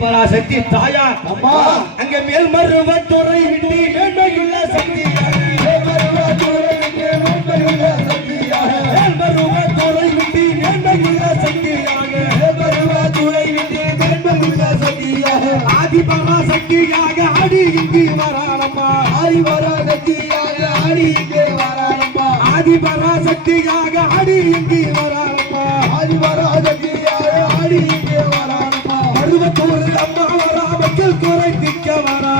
பராசக்தி தாயா. அம்மா. அங்க மேல் மருவத்துறை விட்டு மேன்மையுள்ள சக்தி. மேல் மருவத்துறை விட்டு மேன்மையுள்ள சக்தியாக. ஆதி பராசக்தியாக ஆடி இங்கு வரானம்மா. ஆதி பராசக்தியாக ஆடி இங்கு வரானம்மா. குறை திக்க வரா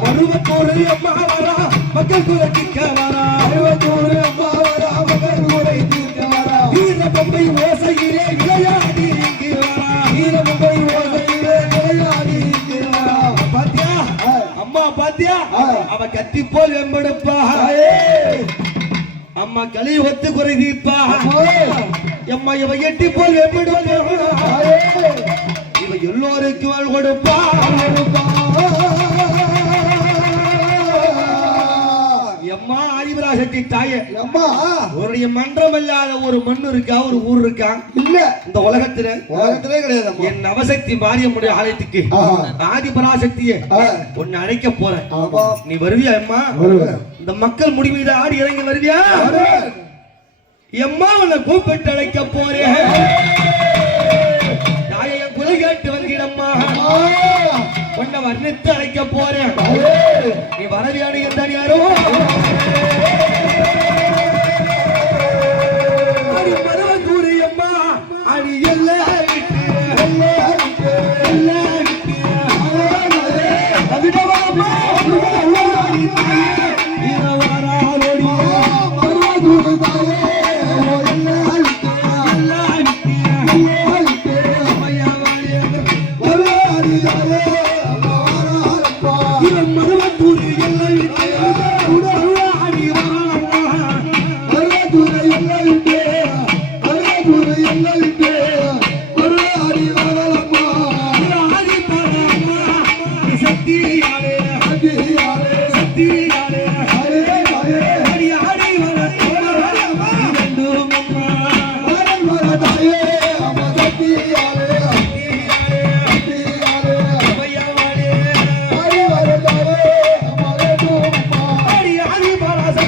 மருவத்தூர் அம்மா வரா மக்கள் குறை திக்க வரா வீர பொம்பை ஓசையிலே விளையாடி இங்கு வரா பாத்தியா அம்மா பாத்தியா? அவ கத்தி போல் வெம்படுப்பா அம்மா களி ஒத்து குறை தீர்ப்பா. எம்மா இவ எட்டி போல் வெம்படுப்பா. இவ எல்லோருக்கும் அவள் கொடுப்பா எம்மா தாயே. அம்மா உன்னுடைய மன்றம் இல்லாத ஒரு மண்ணு இருக்கா ஒரு ஊர் இருக்கா? இல்ல. இந்த உலகத்துல. உலகத்திலே கிடையாது என் நவசக்தி மாரியம்முடைய ஆலயத்துக்கு. ஆஹா. ஆதி பராசக்தியே ஆ. உன்னை அழைக்க போறேன். நீ வருவியா வருவேன். இந்த மக்கள் முடிவீத ஆடி இறங்கி வருவியா. எம்மா உன்னை கூப்பிட்டு அழைக்க போறேன். கேட்டு வந்திடம்மா. உன்னை வர்ணித்து அழைக்க போறேன்.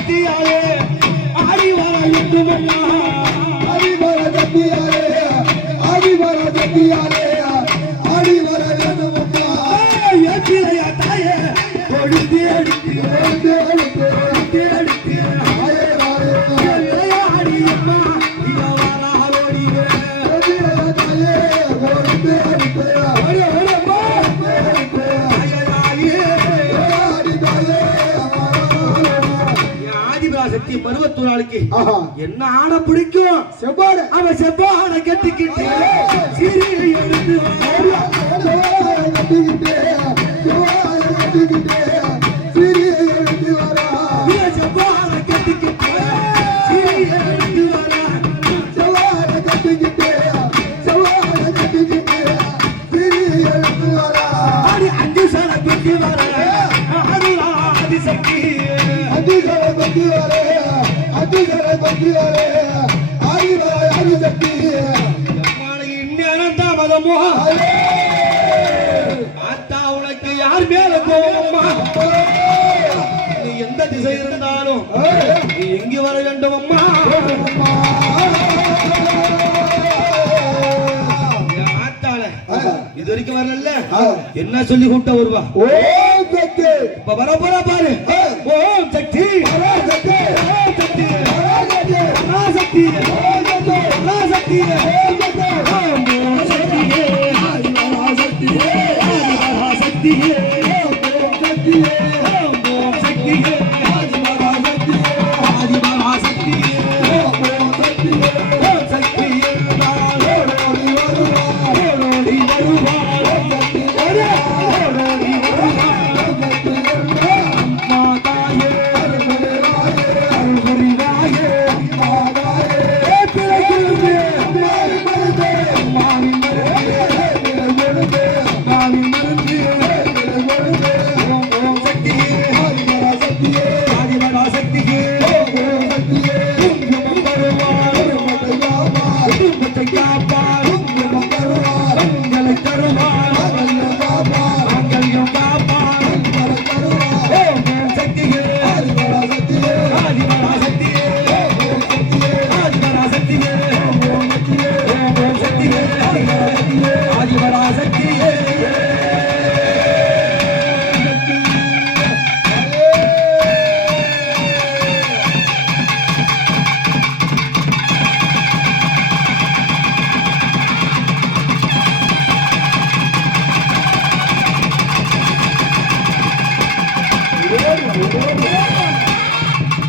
பராசக்தியாலே ஆடி வர வேண்டும் அம்மா ஆடிவர சக்தியாலே, ஆடிவர சக்தியாலே, ஆஹா, என்ன ஆட பிடிக்கும்? செவ்வாடு. அவன் செவ்வாட கட்டிக்கிட்டு சீரியல் எழுந்து கட்டிக்கிட்டு, தாமதமோ? உனக்கு யார் மேல நீ எந்த திசை இருந்தாலும் நீ எங்கே வர வேண்டும் அம்மா. இது வரைக்கும் வரல. என்ன சொல்லி கூப்பிட்ட வருவா ஓம் சக்தி, இப்ப வர போற பாரு. ஓம் சக்தி. ஓம் சக்தி. aqui, lança aqui, lança aqui.